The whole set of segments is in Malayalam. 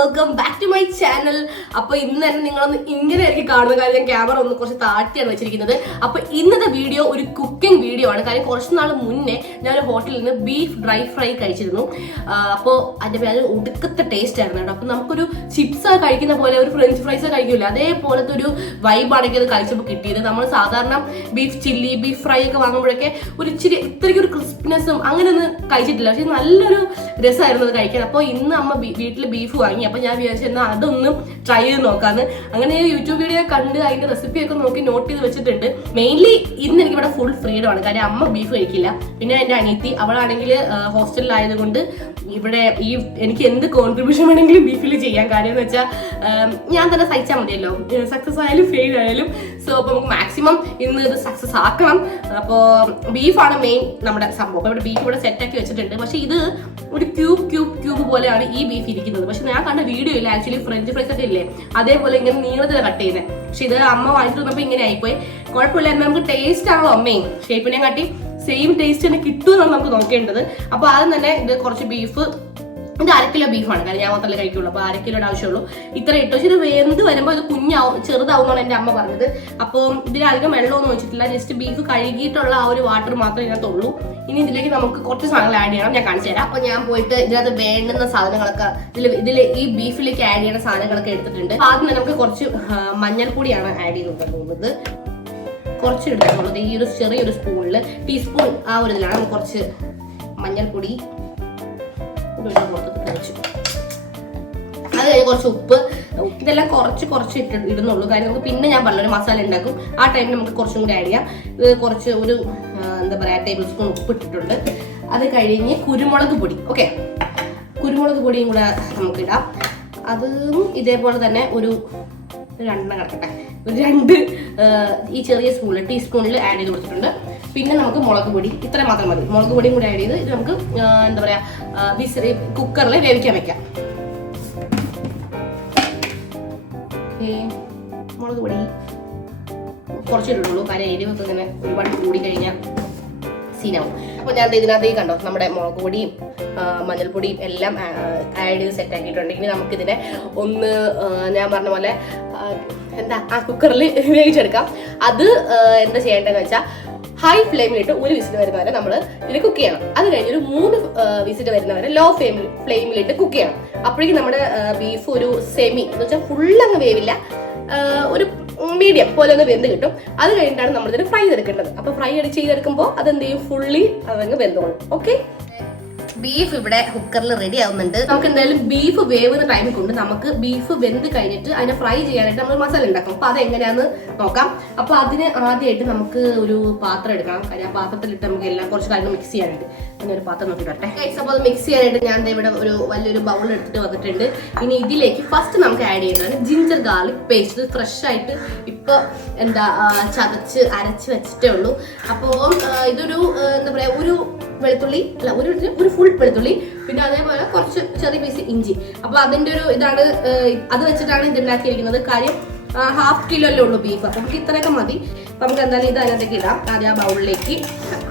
Welcome back to my channel. അപ്പൊ ഇന്ന് തന്നെ നിങ്ങളൊന്ന് ഇങ്ങനെ എനിക്ക് കാണുന്ന കാര്യം ഞാൻ ക്യാമറ ഒന്ന് കുറച്ച് താഴ്ത്തിയാണ് വെച്ചിരിക്കുന്നത്. അപ്പൊ ഇന്നത്തെ വീഡിയോ ഒരു കുക്കിംഗ് വീഡിയോ ആണ്. കാര്യം കുറച്ച് നാൾ മുന്നേ ഞാൻ ഒരു ഹോട്ടലിൽ നിന്ന് ബീഫ് ഡ്രൈ ഫ്രൈ കഴിച്ചിരുന്നു. അപ്പോൾ അതിന്റെ പേര് ഒടുക്കത്തെ ടേസ്റ്റ് ആയിരുന്നു കേട്ടോ. അപ്പൊ നമുക്കൊരു ചിപ്സ് കഴിക്കുന്ന പോലെ ഒരു ഫ്രഞ്ച് ഫ്രൈസ് കഴിക്കില്ല, അതേപോലത്തെ ഒരു വൈബാണെങ്കിൽ അത് കഴിച്ചപ്പോൾ കിട്ടിയത്. നമ്മൾ സാധാരണ ബീഫ് ചില്ലി, ബീഫ് ഫ്രൈ ഒക്കെ വാങ്ങുമ്പോഴൊക്കെ ഒരു ഇച്ചിരി ഇത്രയ്ക്ക് ഒരു ക്രിസ്പിനെസ്സും അങ്ങനെ ഒന്നും കഴിച്ചിട്ടില്ല. പക്ഷെ നല്ലൊരു രസമായിരുന്നു അത് കഴിക്കാൻ. അപ്പോൾ ഇന്ന് അമ്മ വീട്ടിൽ ബീഫ് വാങ്ങി. അപ്പോൾ ഞാൻ വിചാരിച്ചെന്നാൽ അതൊന്നും ട്രൈ ചെയ്ത് നോക്കാന്ന്. അങ്ങനെ യൂട്യൂബ് വീഡിയോ കണ്ട് അതിന്റെ റെസിപ്പിയൊക്കെ നോക്കി നോട്ട് ചെയ്ത് വെച്ചിട്ടുണ്ട്. മെയിൻലി ഇന്ന് എനിക്ക് ഇവിടെ ഫുൾ ഫ്രീഡം ആണ്. കാര്യം അമ്മ ബീഫ് കഴിക്കില്ല. പിന്നെ എൻ്റെ അനിയത്തി അവളാണെങ്കിൽ ഹോസ്റ്റലിലായതുകൊണ്ട് ഇവിടെ എനിക്ക് എന്ത് കോൺട്രിബ്യൂഷൻ വേണമെങ്കിലും ബീഫിൽ ചെയ്യാൻ. കാര്യം എന്ന് വെച്ചാൽ ഞാൻ തന്നെ സഹിച്ചാൽ മതിയല്ലോ, സക്സസ് ആയാലും ഫെയിൽ ആയാലും. സോ അപ്പോൾ നമുക്ക് മാക്സിമം ഇന്ന് ഇത് സക്സസ് ആക്കണം. അപ്പോൾ ബീഫാണ് മെയിൻ നമ്മുടെ സംഭവം. അപ്പോൾ ഇവിടെ ബീഫ് ഇവിടെ സെറ്റാക്കി വെച്ചിട്ടുണ്ട്. പക്ഷെ ഇത് ഒരു ക്യൂബ് പോലെയാണ് ഈ ബീഫ് ഇരിക്കുന്നത്. പക്ഷെ ഞാൻ കണ്ട വീഡിയോ ഇല്ല, ആക്ച്വലി ഫ്രഞ്ച് ഫ്രൈസ് ഒക്കെ ഇല്ലേ അതേപോലെ ഇങ്ങനെ നീളത്തിൽ കട്ട് ചെയ്യുന്നത്. പക്ഷെ ഇത് അമ്മ വാങ്ങിച്ചു വന്നപ്പോൾ ഇങ്ങനെ ആയിപ്പോയി. കുഴപ്പമില്ല, എന്നാൽ നമുക്ക് ടേസ്റ്റ് ആണല്ലോ അമ്മയും ഷേപ്പിനെ കാട്ടി സെയിം ടേസ്റ്റ് തന്നെ കിട്ടുമെന്നാണ് നമുക്ക് നോക്കേണ്ടത്. അപ്പോൾ ആദ്യം തന്നെ ഇത് കുറച്ച് ബീഫ്, ഇത് 1/2 കിലോ ബീഫാണ്. കാരണം ഞാൻ മാത്രമല്ലേ കഴിക്കുള്ളൂ. അപ്പോൾ 1/2 കിലോയുടെ ആവശ്യമുള്ളൂ. ഇത്ര ഇട്ടു. പക്ഷെ ഇത് വെന്ത് വരുമ്പോൾ ഇത് ചെറുതാവും എന്നാണ് എൻ്റെ അമ്മ പറഞ്ഞത്. അപ്പോൾ ഇതിൽ അധികം വെള്ളമൊന്നും വെച്ചിട്ടില്ല. ജസ്റ്റ് ബീഫ് കഴുകിയിട്ടുള്ള ആ ഒരു വാട്ടർ മാത്രമേ ഇതിനകത്തുള്ളൂ. ഇനി ഇതിലേക്ക് നമുക്ക് കുറച്ച് സാധനങ്ങൾ ആഡ് ചെയ്യണം. ഞാൻ കാണിച്ചു തരാം. അപ്പോൾ ഞാൻ പോയിട്ട് ഇതിനകത്ത് വേണ്ടുന്ന സാധനങ്ങളൊക്കെ ഇതിൽ ഈ ബീഫിലേക്ക് ആഡ് ചെയ്യുന്ന സാധനങ്ങളൊക്കെ എടുത്തിട്ടുണ്ട്. ആദ്യം തന്നെ നമുക്ക് കുറച്ച് മഞ്ഞൾപ്പൊടിയാണ് ആഡ് ചെയ്ത് പോകുന്നത്. കുറച്ച് എടുത്തിട്ടുള്ളത് ഈ ഒരു ചെറിയൊരു സ്പൂണിൽ, ടീസ്പൂൺ ആ ഒരു ഇതിലാണ് നമുക്ക് കുറച്ച് മഞ്ഞൾപ്പൊടി. അത് കഴിഞ്ഞ് കുറച്ച് ഉപ്പ്. ഇതെല്ലാം കുറച്ച് ഇടുന്നുള്ളൂ. കാര്യം നമുക്ക് പിന്നെ ഞാൻ പറഞ്ഞൊരു മസാല ഉണ്ടാക്കും. ആ ടൈമിൽ നമുക്ക് കുറച്ചും കൂടി ആഡ് ചെയ്യാം. ഇത് കുറച്ച് ഒരു എന്താ പറയുക ടേബിൾ സ്പൂൺ ഉപ്പ് ഇട്ടിട്ടുണ്ട്. അത് കഴിഞ്ഞ് കുരുമുളക് പൊടി. ഓക്കെ, കുരുമുളക് പൊടിയും കൂടെ നമുക്കിടാം. അതും ഇതേപോലെ തന്നെ ഒരു 2 കിടക്കട്ടെ, ഒരു 2 ഈ ചെറിയ സ്പൂണിൽ ടീസ്പൂണിൽ ആഡ് ചെയ്ത് കൊടുത്തിട്ടുണ്ട്. പിന്നെ നമുക്ക് മുളക് പൊടി ഇത്ര മാത്രം മതി. മുളക് പൊടിയും കൂടി ആഡ് ചെയ്ത് ഇത് നമുക്ക് എന്താ പറയുക കുക്കറിൽ വേവിക്കാൻ വെക്കാം. മുളക് പൊടി കുറച്ച് ഇടുള്ളൂ. കാര്യം എരിവൊക്കെ ഇങ്ങനെ ഒരുപാട് കൂടി കഴിഞ്ഞാൽ സീനാവും. അപ്പോൾ ഞാൻ ഇതിനകത്തേക്ക് കണ്ടോ നമ്മുടെ മുളക് പൊടിയും മഞ്ഞൾപ്പൊടിയും എല്ലാം ആഡ് ചെയ്ത് സെറ്റ് ആക്കിയിട്ടുണ്ട്. ഇനി നമുക്കിതിനെ ഒന്ന് ഞാൻ പറഞ്ഞ പോലെ കുക്കറിൽ വേവിച്ചെടുക്കാം. അത് എന്താ ചെയ്യേണ്ടതെന്ന് വെച്ചാൽ ഹൈ ഫ്ലെയിമിലിട്ട് 1 വിസിൽ വരുന്നവരെ നമ്മൾ ഇതിൽ കുക്ക് ചെയ്യണം. അത് കഴിഞ്ഞ് ഒരു 3 വിസിൽ വരുന്നവരെ ലോ ഫ്ലെയിമിലിട്ട് കുക്ക് ചെയ്യണം. അപ്പോഴേക്കും നമ്മുടെ ബീഫ് ഒരു സെമി എന്ന് വെച്ചാൽ ഫുള്ളങ്ങ് വേവില്ല, ഒരു മീഡിയം പോലെ ഒന്ന് വെന്ത് കിട്ടും. അത് കഴിഞ്ഞിട്ടാണ് നമ്മളിതിന് ഫ്രൈ ചെയ്തെടുക്കേണ്ടത്. അപ്പോൾ ഫ്രൈ ചെയ്തെടുക്കുമ്പോൾ അതെന്ത് ചെയ്യും, ഫുള്ളി അതങ്ങ് വെന്തോളും. ഓക്കെ, ബീഫ് ഇവിടെ കുക്കറിൽ റെഡി ആവുന്നുണ്ട്. നമുക്ക് എന്തായാലും ബീഫ് വേവുന്ന ടൈമിൽ കൊണ്ട് നമുക്ക് ബീഫ് വെന്ത് കഴിഞ്ഞിട്ട് അതിനെ ഫ്രൈ ചെയ്യാനായിട്ട് നമ്മൾ മസാല ഉണ്ടാക്കും. അപ്പോൾ അതെങ്ങനെയാണെന്ന് നോക്കാം. അപ്പോൾ അതിന് ആദ്യമായിട്ട് നമുക്ക് ഒരു പാത്രം എടുക്കണം. കാര്യം ആ പാത്രത്തിലിട്ട് നമുക്ക് എല്ലാം കുറച്ച് കാര്യങ്ങൾ മിക്സ് ചെയ്യാനായിട്ട് അങ്ങനെ ഒരു പാത്രം നോക്കി വരട്ടെ. അപ്പോൾ അത് മിക്സ് ചെയ്യാനായിട്ട് ഞാൻ ഇവിടെ ഒരു വലിയൊരു ബൗൾ എടുത്തിട്ട് വന്നിട്ടുണ്ട്. ഇനി ഇതിലേക്ക് ഫസ്റ്റ് നമുക്ക് ആഡ് ചെയ്യുന്നതാണ് ജിഞ്ചർ ഗാർലിക് പേസ്റ്റ്. ഫ്രഷ് ആയിട്ട് ഇപ്പോൾ ചതച്ച് അരച്ച് വെച്ചിട്ടേ ഉള്ളൂ. അപ്പോൾ ഇതൊരു എന്താ പറയുക, ഒരു വെളുത്തുള്ളി അല്ല, ഒരു ഫുൾ വെളുത്തുള്ളി, പിന്നെ അതേപോലെ കുറച്ച് ചെറിയ പീസ് ഇഞ്ചി. അപ്പോൾ അതിൻ്റെ ഒരു ഇതാണ്, അത് വെച്ചിട്ടാണ് ഇത് ഉണ്ടാക്കിയിരിക്കുന്നത്. കാര്യം 1/2 കിലോ അല്ലേ ഉള്ളൂ ബീഫ്. അപ്പം നമുക്ക് ഇത്രയൊക്കെ മതി. അപ്പം നമുക്ക് എന്തായാലും ഇത് അതിനകത്തേക്ക് ഇടാം. ആദ്യം ആ ബൗളിലേക്ക്.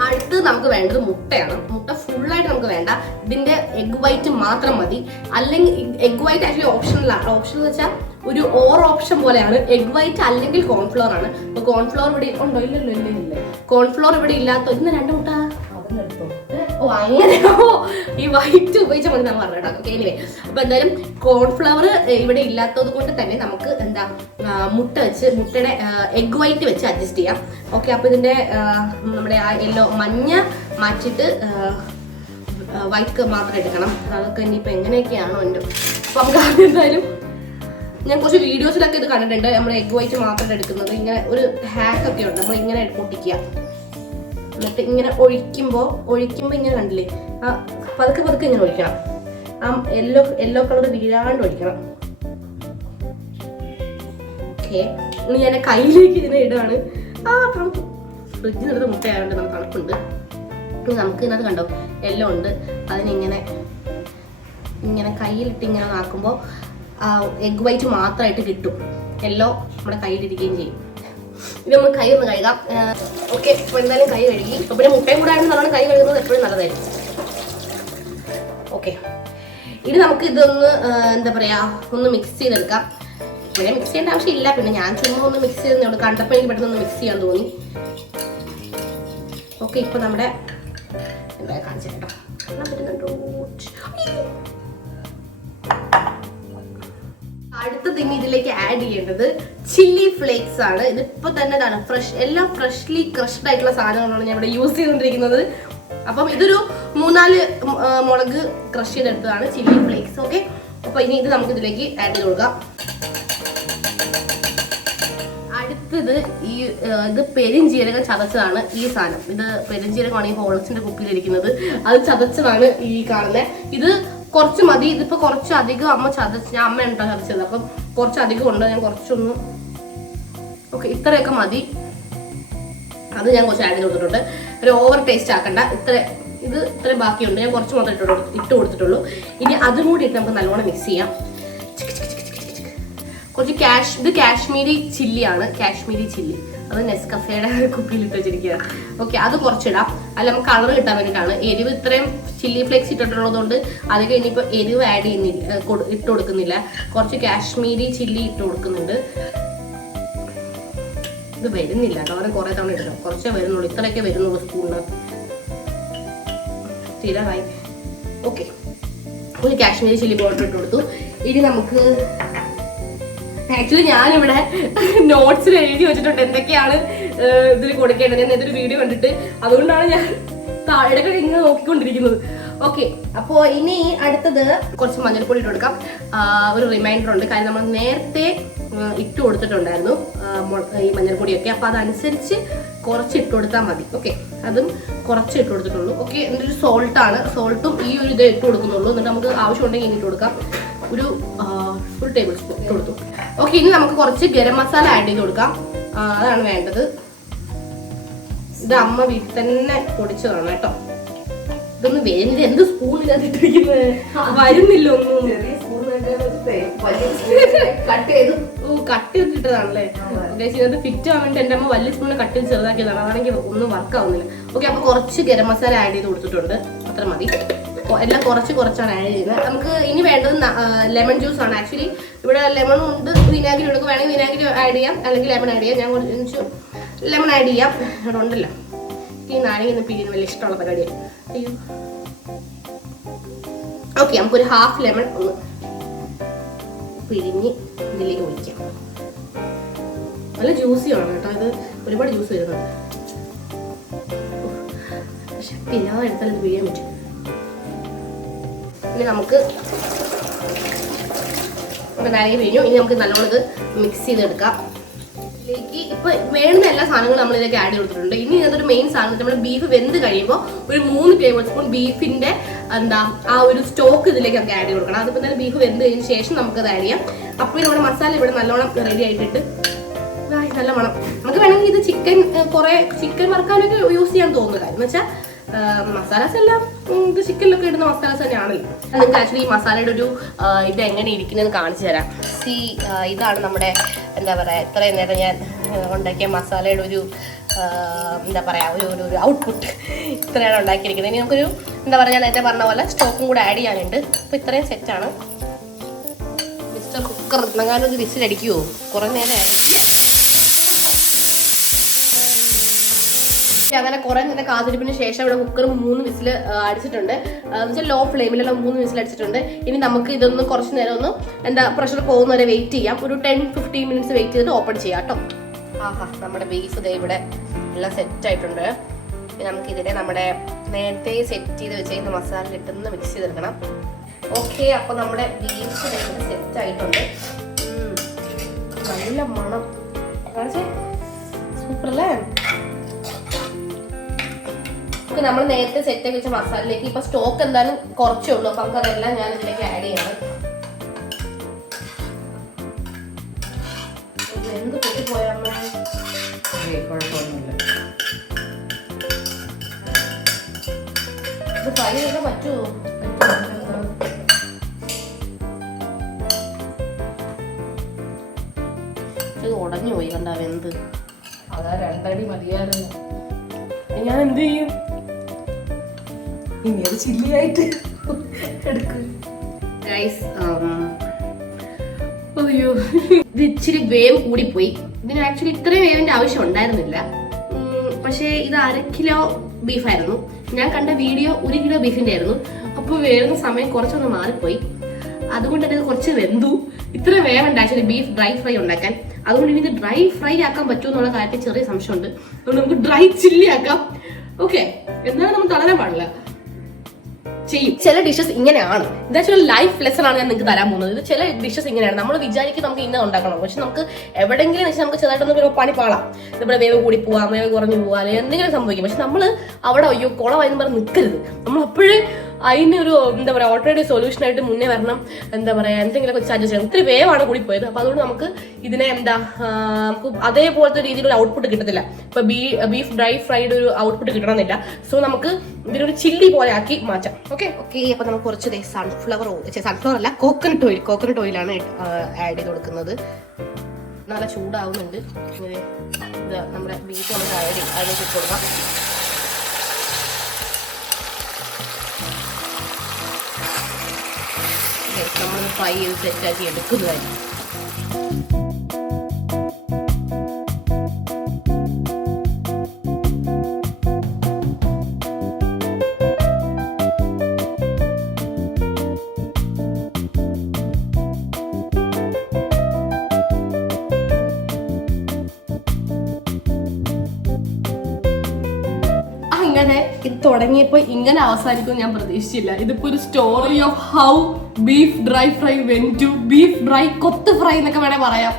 അടുത്ത് നമുക്ക് വേണ്ടത് മുട്ടയാണ്. മുട്ട ഫുള്ളായിട്ട് നമുക്ക് വേണ്ട, ഇതിൻ്റെ എഗ് വൈറ്റ് മാത്രം മതി. അല്ലെങ്കിൽ എഗ് വൈറ്റ് ആക്ച്വലി ഓപ്ഷണലാണ്. ഓപ്ഷൻ എന്ന് വെച്ചാൽ ഒരു ഓപ്ഷൻ പോലെയാണ്. എഗ് വൈറ്റ് അല്ലെങ്കിൽ കോൺഫ്ലോർ ആണ്. അപ്പോൾ കോൺഫ്ലോർ ഇവിടെ ഉണ്ടോ? ഇല്ല. കോൺഫ്ലോർ ഇവിടെ ഇല്ലാത്ത ഇന്ന് 2 മുട്ട അങ്ങനെയോ ഈ വൈറ്റ് ഉപയോഗിച്ചാൽ മതി നമ്മൾ പറഞ്ഞോ. ഓക്കെ, എനിവേ അപ്പൊ എന്തായാലും കോൺഫ്ലവർ ഇവിടെ ഇല്ലാത്തത് കൊണ്ട് തന്നെ നമുക്ക് മുട്ടയുടെ എഗ് വൈറ്റ് വെച്ച് അഡ്ജസ്റ്റ് ചെയ്യാം. ഓക്കെ, അപ്പൊ ഇതിന്റെ നമ്മുടെ ആ യെല്ലോ മഞ്ഞ മാറ്റിയിട്ട് വൈറ്റ് മാത്രം എടുക്കണം. അതൊക്കെ ഇനിയിപ്പോൾ എങ്ങനെയൊക്കെയാണോ എൻ്റെ. അപ്പൊ നമുക്ക് ആദ്യം എന്തായാലും ഞാൻ കുറച്ച് വീഡിയോസിലൊക്കെ ഇത് കണ്ടിട്ടുണ്ട്. നമ്മൾ എഗ് വൈറ്റ് മാത്രം എടുക്കുന്നത്. ഇങ്ങനെ ഒരു ഹാക്കൊക്കെ ഉണ്ട്. നമ്മൾ ഇങ്ങനെ പൊട്ടിക്കുക, എന്നിട്ട് ഇങ്ങനെ ഒഴിക്കുമ്പോൾ ഇങ്ങനെ കണ്ടില്ലേ, ആ പതുക്കെ ഇങ്ങനെ ഒഴിക്കണം. ആ യെല്ലോ കളർ വീഴാണ്ട് ഒഴിക്കണം. ഓക്കെ, ഇനി ഞാൻ കയ്യിലേക്ക് ഇതിനെ ഇടുകയാണ്. തണുപ്പ്, ഫ്രിഡ്ജിനെടുത്ത് മുട്ടയായതുകൊണ്ട് നമുക്ക് തണുപ്പുണ്ട്. ഇനി നമുക്ക് ഇതിനകത്ത് കണ്ടോ യെല്ലോ ഉണ്ട്. അതിനിങ്ങനെ കയ്യിലിട്ട് ഇങ്ങനെ ആക്കുമ്പോൾ എഗ് വൈറ്റ് മാത്രമായിട്ട് കിട്ടും. യെല്ലോ നമ്മുടെ കയ്യിലിരിക്കുകയും ചെയ്യും. ഇത് നമ്മൾ കൈ ഒന്ന് കഴുകാം. ഓക്കെ, ഇപ്പോൾ എന്തായാലും കൈ കഴുകി. അപ്പോൾ പിന്നെ മുട്ടയും കൂടെ ആണെങ്കിൽ നല്ലോണം കൈ കഴുകുന്നത് എപ്പോഴും നല്ലതായിരിക്കും. ഓക്കെ, ഇനി നമുക്ക് ഇതൊന്ന് എന്താ പറയാ ഒന്ന് മിക്സ് ചെയ്തെടുക്കാം. ഇവിടെ മിക്സ് ചെയ്യേണ്ട ആവശ്യമില്ല, പിന്നെ ഞാൻ ചുമ്മാ ഒന്ന് മിക്സ് ചെയ്ത് കണ്ടപ്പോൾ എനിക്ക് പെട്ടെന്ന് ഒന്ന് മിക്സ് ചെയ്യാൻ തോന്നി. ഓക്കെ, ഇപ്പൊ നമ്മുടെ എന്താ കാണിച്ചു കേട്ടോ. അടുത്ത തിങ് ഇതിലേക്ക് ആഡ് ചെയ്യേണ്ടത് ചില്ലി ഫ്ലേക്സ് ആണ്. ഇതിപ്പോ തന്നെ ഫ്രഷ്, എല്ലാം ഫ്രഷ്ലി ക്രഷ്ഡ് ആയിട്ടുള്ള സാധനങ്ങളാണ് ഞാൻ ഇവിടെ യൂസ് ചെയ്തുകൊണ്ടിരിക്കുന്നത്. അപ്പം ഇതൊരു 3-4 മുളക് ക്രഷ് ചെയ്തെടുത്തതാണ് ചില്ലി ഫ്ലേക്സ്. ഓക്കെ, അപ്പൊ ഇനി ഇത് നമുക്ക് ഇതിലേക്ക് ആഡ് ചെയ്ത് കൊടുക്കാം. അടുത്തത് ഇത് പെരുംജീരകം ചതച്ചതാണ്. ഈ സാധനം ഇത് പെരുംജീരകമാണ് ഈ ഹോൾസിന്റെ കുപ്പിയിലിരിക്കുന്നത്. അത് ചതച്ചതാണ് ഈ കാണുന്നത്. ഇത് കുറച്ച് മതി. ഇതിപ്പോ കുറച്ചധികം അമ്മ ചതച്ച്, ഞാൻ അമ്മ ഉണ്ടോ ചതച്ചത്, അപ്പം കുറച്ചധികം ഉണ്ട്. ഞാൻ കുറച്ചൊന്ന് ഓക്കെ ഇത്രയൊക്കെ മതി. അത് ഞാൻ കുറച്ച് ആഡ് ചെയ്ത് കൊടുത്തിട്ടുണ്ട്. ഒരു ഓവർ ടേസ്റ്റ് ആക്കണ്ട. ഇത്ര ബാക്കിയുണ്ട്. ഞാൻ കുറച്ച് മാത്രമേ ഇട്ട് കൊടുത്തിട്ടുള്ളൂ. ഇനി അതും കൂടി ഇട്ട് നമുക്ക് നല്ലോണം മിക്സ് ചെയ്യാം. കുറച്ച് ഇത് കാശ്മീരി ചില്ലിയാണ്. കാശ്മീരി ചില്ലി അത് നെസ്കഫേയുടെ കുപ്പിയിലിട്ട് വെച്ചിരിക്കുകയാണ്. ഓക്കെ, അത് കുറച്ചിടാം. അല്ല, നമുക്ക് കളർ കിട്ടാൻ വേണ്ടിയിട്ടാണ്. എരിവ് ഇത്രയും ചില്ലി ഫ്ലേക്സ് ഇട്ടിട്ടുള്ളതുകൊണ്ട് അധികം ഇനിയിപ്പോൾ എരിവ് ആഡ് ചെയ്യുന്നില്ല, ഇട്ട് കൊടുക്കുന്നില്ല. കുറച്ച് കാശ്മീരി ചില്ലി ഇട്ട് കൊടുക്കുന്നുണ്ട്. ഇത് വരുന്നില്ല കേട്ടോ, അവരെ കുറേ തവണ ഇടണം. കുറച്ചേ വരുന്നുള്ളൂ, ഇത്രയൊക്കെ വരുന്നുള്ളൂ സ്പൂണിനകത്ത്. തീരാറായി. ഓക്കെ, ഒരു കാശ്മീരി ചില്ലി പൗഡർ ഇട്ട് കൊടുത്തു. ഇനി നമുക്ക് ആക്ച്വലി ഞാനിവിടെ നോട്ട്സിൽ എഴുതി വെച്ചിട്ടുണ്ട് എന്തൊക്കെയാണ് ഇതിൽ കൊടുക്കേണ്ടത്. ഞാൻ ഇതൊരു വീഡിയോ കണ്ടിട്ട് അതുകൊണ്ടാണ് ഞാൻ ഇടയ്ക്കിടെ ഇങ്ങനെ നോക്കിക്കൊണ്ടിരിക്കുന്നത്. ഓക്കെ, അപ്പോൾ ഇനി അടുത്തത് കുറച്ച് മഞ്ഞൾപ്പൊടി ഇട്ട് കൊടുക്കാം. ഒരു റിമൈൻഡർ ഉണ്ട്, കാര്യം നമ്മൾ നേരത്തെ ഇട്ട് കൊടുത്തിട്ടുണ്ടായിരുന്നു ഈ മഞ്ഞൾപ്പൊടിയൊക്കെ. അപ്പോൾ അതനുസരിച്ച് കുറച്ച് ഇട്ട് കൊടുത്താൽ മതി. ഓക്കെ, അതും കുറച്ച് ഇട്ട് കൊടുത്തിട്ടുള്ളൂ. ഓക്കെ, എന്നിട്ട് ഒരു സോൾട്ടാണ്. സോൾട്ടും ഈ ഒരു ഇത് ഇട്ട് കൊടുക്കുന്നുള്ളൂ. എന്നിട്ട് നമുക്ക് ആവശ്യമുണ്ടെങ്കിൽ ഇനി ഇട്ട് കൊടുക്കാം. ഒരു ഫുൾ ടേബിൾ സ്പൂൺ ഇട്ട് കൊടുത്തു. ഓക്കെ, ഇനി നമുക്ക് കുറച്ച് ഗരം മസാല ആഡ് ചെയ്ത് കൊടുക്കാം. അതാണ് വേണ്ടത്. ഇത് അമ്മ വീട്ടിൽ തന്നെ പൊടിച്ചതാണ് കേട്ടോ. ഇതൊന്നും വരുന്നില്ല. എന്ത് സ്പൂണിനകത്ത് ഇട്ടിരിക്കുന്നത് വരുന്നില്ല ഒന്നും. കട്ട് ചെയ്തിട്ടതാണല്ലേ. ഇതിനകത്ത് ഫിറ്റ് ആവാൻ വേണ്ടി എൻ്റെ അമ്മ വലിയ സ്പൂണിനെ കട്ട് ചെയ്ത് ചെറുതാക്കിയതാണ്. അതാണെങ്കിൽ ഒന്നും വർക്ക് ആവുന്നില്ല. ഓക്കെ, അപ്പോൾ കുറച്ച് ഗരം മസാല ആഡ് ചെയ്ത് കൊടുത്തിട്ടുണ്ട്. അത്ര മതി. എല്ലാം കുറച്ചാണ് ആഡ് ചെയ്യുന്നത്. നമുക്ക് ഇനി വേണ്ടത് ലെമൺ ജ്യൂസ് ആണ്. ആക്ച്വലി ഇവിടെ ലെമൺ ഉണ്ട്, വിനാഗിരി എടുക്കും. വേണമെങ്കിൽ വിനാഗിരി ആഡ് ചെയ്യാം, അല്ലെങ്കിൽ ലെമൺ ആഡ് ചെയ്യാം. ഞാൻ കുറച്ച് ലെമൺ ആഡ് ചെയ്യാം. ഇവിടെ ഉണ്ടല്ലോ. ഈ നാരങ്ങ ഒന്ന് പിഴിയുന്ന വലിയ ഇഷ്ടമുള്ള പരിപാടിയാണ്. അയ്യോ, ഓക്കെ, നമുക്കൊരു ഹാഫ് ലെമൺ ഒന്ന് പിഴിഞ്ഞ് ഇതിലേക്ക് ഒഴിക്കാം. നല്ല ജ്യൂസിയാണ് കേട്ടോ. ഇത് ഒരുപാട് ജ്യൂസ് വരുന്നുണ്ട്. ശക്തി ഇല്ലാതെ എടുത്താൽ ഇത് പിഴിയാൻ പറ്റും. ഇനി നമുക്ക് നാരങ്ങ പിഴിഞ്ഞു. ഇനി നമുക്ക് നല്ലോണം ഇത് മിക്സ് ചെയ്തെടുക്കാം. ഇതിലേക്ക് ഇപ്പൊ വേണ്ടുന്ന എല്ലാ സാധനങ്ങളും നമ്മൾ ഇതിലേക്ക് ആഡ് ചെയ്തിട്ടുണ്ട്. ഇനി ഇതൊരു മെയിൻ സാധനം, നമ്മൾ ബീഫ് വെന്ത് കഴിയുമ്പോൾ ഒരു 3 ടേബിൾ സ്പൂൺ ബീഫിന്റെ ആ ഒരു സ്റ്റോക്ക് ഇതിലേക്ക് നമുക്ക് ആഡ് ചെയ്ത് കൊടുക്കണം. അതിപ്പോൾ തന്നെ ബീഫ് വെന്ത് കഴിഞ്ഞ ശേഷം നമുക്കത് ആഡ് ചെയ്യാം. അപ്പോൾ നമ്മുടെ മസാല ഇവിടെ നല്ലോണം റെഡി ആയിട്ടിട്ട് നല്ല മണം. നമുക്ക് വേണമെങ്കിൽ ഇത് ചിക്കൻ വറുക്കാനൊക്കെ യൂസ് ചെയ്യാൻ തോന്നുന്നു. കാര്യം എന്ന് വെച്ചാൽ മസാലാസ് എല്ലാം ഇത് ചിക്കനിലൊക്കെ ഇടുന്ന മസാലാസ് തന്നെയാണല്ലോ. നിങ്ങൾക്ക് ആക്ച്വലി ഈ മസാലയുടെ ഒരു ഇത് എങ്ങനെ ഇരിക്കുന്നതെന്ന് കാണിച്ചു തരാം. ഇതാണ് നമ്മുടെ എന്താ പറയുക, ഇത്രയും നേരം ഞാൻ ഉണ്ടാക്കിയ മസാലയുടെ ഒരു എന്താ പറയുക ഒരു ഔട്ട്പുട്ട്. ഇത്രയാണ് ഉണ്ടാക്കിയിരിക്കുന്നത്. ഇനി നമുക്കൊരു എന്താ പറയുക, ഞാൻ നേരത്തെ പറഞ്ഞ പോലെ സ്റ്റോക്കും കൂടെ ആഡ് ചെയ്യാനുണ്ട്. അപ്പോൾ ഇത്രയും സെറ്റാണ്. മിസ്റ്റർ കുക്കർ ഇന്നെങ്ങാനും ഒരു വിസിലടിക്കുമോ? കുറേ നേരം ആയിരിക്കും. അങ്ങനെ കുറെ നേരം കാത്തിരിപ്പിന് ശേഷം ഇവിടെ കുക്കർ 3 വിസിൽ അടിച്ചിട്ടുണ്ട്. എന്നുവെച്ചാൽ ലോ ഫ്ലെയിമിലുള്ള 3 വിസിൽ അടിച്ചിട്ടുണ്ട്. ഇനി നമുക്ക് ഇതൊന്ന് കുറച്ച് നേരം ഒന്ന് പ്രഷർ പോകുന്നവരെ വെയിറ്റ് ചെയ്യാം. ഒരു 10-15 മിനിറ്റ്സ് വെയിറ്റ് ചെയ്തിട്ട് ഓപ്പൺ ചെയ്യാം കേട്ടോ. ആഹാ, നമ്മുടെ ബീഫ് ഇതേ ഇവിടെ എല്ലാം സെറ്റ് ആയിട്ടുണ്ട്. പിന്നെ നമുക്ക് ഇതിനെ നമ്മുടെ നേരത്തെ സെറ്റ് ചെയ്ത് വെച്ചേക്കുന്ന മസാല ഇട്ടൊന്ന് മിക്സ് ചെയ്തെടുക്കണം. ഓക്കെ, അപ്പോൾ നമ്മുടെ ബീഫ് സെറ്റ് ആയിട്ടുണ്ട്. നല്ല മണം കാണിച്ചേ, സൂപ്പർ അല്ലേ? നമ്മൾ നേരത്തെ സെറ്റ് ആക്കി വെച്ച മസാലയിലേക്ക് ഇപ്പൊ സ്റ്റോക്ക് എന്തായാലും കുറച്ചേ ഉള്ളൂ. അപ്പൊ നമുക്ക് അതെല്ലാം ഞാൻ ഇതിലേക്ക് ആഡ് ചെയ്യണം. എന്ത് പൊട്ടിപ്പോയാൽ ഇത് ഫ്രൈ ചെയ്താൽ പറ്റുമോ? ഇത് ഉടഞ്ഞു പോയി കണ്ടാ വെന്ത്. അതാ 2 അടി മതിയായിരുന്നു. ഞാൻ എന്ത് ചെയ്യും? ഇനി അത് ചില്ലിയായിട്ട് എടുക്കും. ഗൈസ് അയ്യോ ഇത് ഇച്ചിരി വേവ് കൂടിപ്പോയി. ഇതിന് ആക്ച്വലി ഇത്രയും വേവിന്റെ ആവശ്യം ഉണ്ടായിരുന്നില്ല. പക്ഷേ ഇത് 1/2 കിലോ ബീഫായിരുന്നു. ഞാൻ കണ്ട വീഡിയോ 1 കിലോ ബീഫിന്റെ ആയിരുന്നു. അപ്പോൾ വേവുന്ന സമയം കുറച്ചൊന്ന് മാറിപ്പോയി. അതുകൊണ്ട് തന്നെ ഇത് കുറച്ച് വെന്തു. ഇത്ര വേവണ്ട ആക്ച്വലി ബീഫ് ഡ്രൈ ഫ്രൈ ഉണ്ടാക്കാൻ. അതുകൊണ്ട് ഇനി ഇത് ഡ്രൈ ഫ്രൈ ആക്കാൻ പറ്റുമോ എന്നുള്ള കാര്യത്തിൽ ചെറിയ സംശയമുണ്ട്. അതുകൊണ്ട് നമുക്ക് ഡ്രൈ ചില്ലി ആക്കാം. ഓക്കെ, എന്നാലും നമ്മൾ തളരാൻ പാടില്ല. ചെയ്യും. ചില ഡിഷസ് ഇങ്ങനെയാണ്. ഇതാക്ച്വലി ലൈഫ് ലെസൺ ആണ് ഞാൻ നിങ്ങൾക്ക് തരാൻ പോകുന്നത്. ഇത് ചില ഡിഷസ് ഇങ്ങനെയാണ്. നമ്മൾ വിചാരിക്കും നമുക്ക് ഇന്ന ഉണ്ടാക്കണം, പക്ഷെ നമുക്ക് എവിടെയെങ്കിലും വെച്ചാൽ നമുക്ക് ചെറുതായിട്ടൊന്നും പണി പാളാം. നമ്മുടെ വേവ് കൂടി പോവാം, വേവ് കുറഞ്ഞു പോവാം, അല്ലെങ്കിൽ എന്തെങ്കിലും സംഭവിക്കും. പക്ഷെ നമ്മൾ അവിടെ അയ്യോ കുളമായെന്ന് പറഞ്ഞ് നിൽക്കരുത്. നമ്മൾ അപ്പോഴേ അതിനൊരു എന്താ പറയുക ഓൾറെഡി സൊല്യൂഷൻ ആയിട്ട് മുന്നേ വരണം. എന്താ പറയുക എന്തെങ്കിലുമൊക്കെ സജസ്റ്റ് ചെയ്യണം. ഇത്തിരി വേവാണ് കൂടി പോയത്. അപ്പോൾ അതുകൊണ്ട് നമുക്ക് ഇതിനെ നമുക്ക് അതേപോലത്തെ രീതിയിലൊരു ഔട്ട്പുട്ട് കിട്ടത്തില്ല. ഇപ്പൊ ബീഫ് ഡ്രൈ ഫ്രൈഡ് ഒരു ഔട്ട്പുട്ട് കിട്ടണമെന്നില്ല. സോ നമുക്ക് ഇതിനൊരു ചില്ലി പോലെ ആക്കി മാറ്റാം. ഓക്കെ അപ്പൊ നമുക്ക് കുറച്ച് സൺഫ്ലവർ അല്ല കോക്കനട്ട് ഓയിലാണ് ആഡ് ചെയ്ത് കൊടുക്കുന്നത്. നല്ല ചൂടാവുന്നുണ്ട്. നമ്മുടെ ബീഫ് നമുക്ക് അതിലേക്ക് ഇട്ട് കൊടുക്കാം. നമ്മൾ ഫ്രൈ ചെയ്ത് സെറ്റാക്കി എടുക്കുന്നതായിരിക്കും. അങ്ങനെ ഇത് തുടങ്ങിയപ്പോൾ ഇങ്ങനെ അവസാനിക്കും ഞാൻ പ്രതീക്ഷിച്ചില്ല. ഇതിപ്പോ ഒരു story of how beef dry fry went to beef dry കൊത്ത് ഫ്രൈ എന്നൊക്കെ വേണേൽ പറയാം.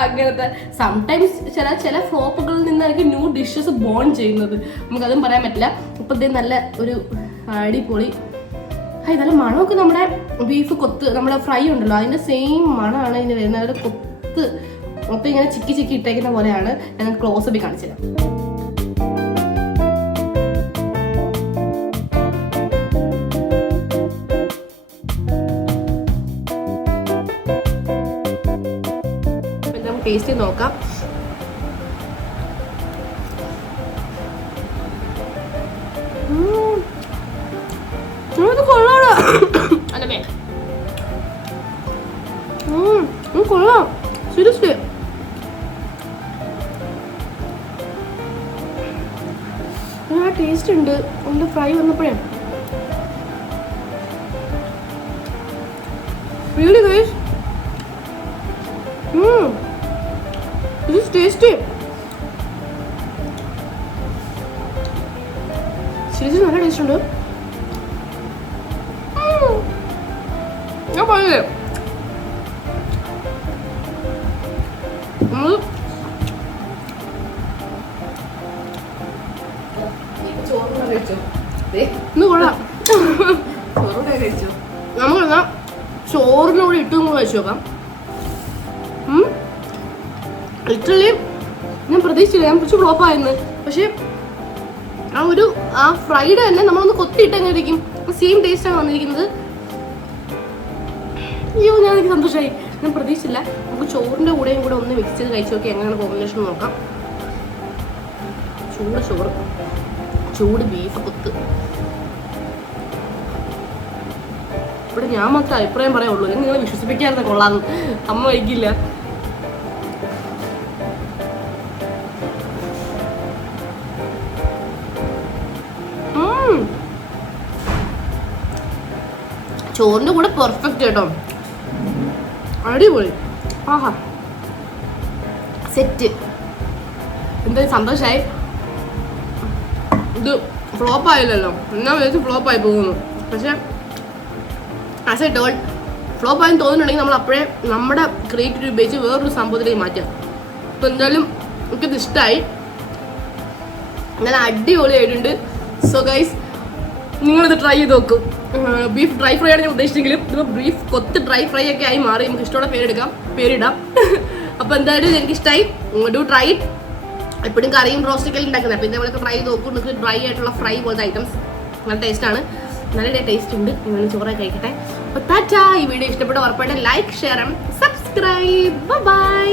അങ്ങനത്തെ സംടൈംസ് ചില ഫ്ലോപ്പുകളിൽ നിന്നായിരിക്കും ന്യൂ ഡിഷസ് ബോൺ ചെയ്യുന്നത്. നമുക്കതും പറയാൻ പറ്റില്ല. ഇപ്പൊ ഇത് നല്ല ഒരു അടിപൊളി നല്ല മണമൊക്കെ നമ്മുടെ ബീഫ് കൊത്ത് നമ്മുടെ ഫ്രൈ ഉണ്ടല്ലോ അതിന്റെ സെയിം മണമാണ് ഇതിന് വരുന്നത്. ഒരു കൊത്ത് മൊത്തം ഇങ്ങനെ ചിക്കി ഇട്ടേക്കുന്ന പോലെയാണ്. ഞാൻ ക്ലോസപ്പിൽ കാണിച്ചു തരാം. ടേസ്റ്റ് ചെയ്ത് നോക്കാം. കൊള്ളാം സീരിയസ്ലി. ടേസ്റ്റ് ഉണ്ട്. ഒന്ന് ഫ്രൈ വന്നപ്പോഴേ really guys this is tasty. seriously നല്ല ടേസ്റ്റ് ഉണ്ട്. ഞാൻ പറഞ്ഞില്ലേ ഇന്ന് കൊള്ളാം. നമ്മളെന്നാ ചോറിനോട് ഇട്ടും കൂടെ കഴിച്ചു നോക്കാം. ലിറ്ററലി ഞാൻ പ്രതീക്ഷിച്ചില്ല. ഞാൻ കുറച്ച് ഫ്ലോപ്പായിരുന്നു. പക്ഷെ ആ ഫ്രൈഡ് തന്നെ നമ്മളൊന്ന് കൊത്തിയിട്ട് എങ്ങനെ ഇരിക്കും സെയിം ടേസ്റ്റാണ് വന്നിരിക്കുന്നത്. അയ്യോ എനിക്ക് സന്തോഷമായി. ഞാൻ പ്രതീക്ഷിച്ചില്ല. നമുക്ക് ചോറിൻ്റെ കൂടെയും കൂടെ ഒന്ന് മിക്സ് ചെയ്ത് കഴിച്ചു നോക്കി എങ്ങനെയാണ് കോമ്പിനേഷൻ നോക്കാം. ചൂട് ചോറ്, ചൂട് ബീഫ് കൊത്ത്. ഇവിടെ ഞാൻ മാത്രം അഭിപ്രായം പറയുള്ളൂ. അല്ലെങ്കിൽ നിങ്ങളെ വിശ്വസിപ്പിക്കാതെ കൊള്ളാന്ന്. അമ്മ കഴിക്കില്ല. ചോറിന്റെ കൂടെ പെർഫെക്റ്റ് കേട്ടോ. അടിപൊളി. ആഹാ സെറ്റ്. എന്തായാലും സന്തോഷമായി. ഇത് ഫ്ലോപ്പ് ആയില്ലല്ലോ. എന്നാ വിചാരിച്ച് ഫ്ലോപ്പായി പോകുന്നു. പക്ഷെ ആസ് എ ടോൾഡ് ഫ്ലോപ്പ് ആയെന്ന് തോന്നുന്നുണ്ടെങ്കിൽ നമ്മൾ അപ്പോഴേ നമ്മുടെ ക്രിയേറ്റിവിറ്റി ഉപയോഗിച്ച് വേറൊരു സംഭവത്തിലേക്ക് മാറ്റാം. അപ്പോൾ എന്തായാലും എനിക്കിത് ഇഷ്ടമായി. നല്ല അടിപൊളിയായിട്ടുണ്ട്. സോ ഗൈസ് നിങ്ങളിത് ട്രൈ ചെയ്ത് നോക്കും. ബീഫ് ഡ്രൈ ഫ്രൈ ആണ് ഞാൻ ഉദ്ദേശിച്ചെങ്കിലും ഇത് ബീഫ് കൊത്ത് ഡ്രൈ ഫ്രൈ ഒക്കെ ആയി മാറി. നമുക്ക് ഇഷ്ടമുള്ള പേരിടാം. അപ്പോൾ എന്തായാലും എനിക്കിഷ്ടമായി. Do try it. എപ്പോഴും കറിയും റോസ്റ്റൊക്കെ ഉണ്ടാക്കുന്നത്. അപ്പോൾ ഇതേപോലെയൊക്കെ ട്രൈ ചെയ്ത് നോക്കും. നിങ്ങൾക്ക് ഡ്രൈ ആയിട്ടുള്ള ഫ്രൈ പോലത്തെ ഐറ്റംസ് നല്ല ടേസ്റ്റാണ്. നല്ല ടേസ്റ്റ് ഉണ്ട്. നിങ്ങൾ ചോറൊക്കെ കഴിക്കട്ടെ. അപ്പോൾ ടാറ്റാ. ഈ വീഡിയോ ഇഷ്ടപ്പെട്ട ഉറപ്പായിട്ട് like, share and subscribe. By.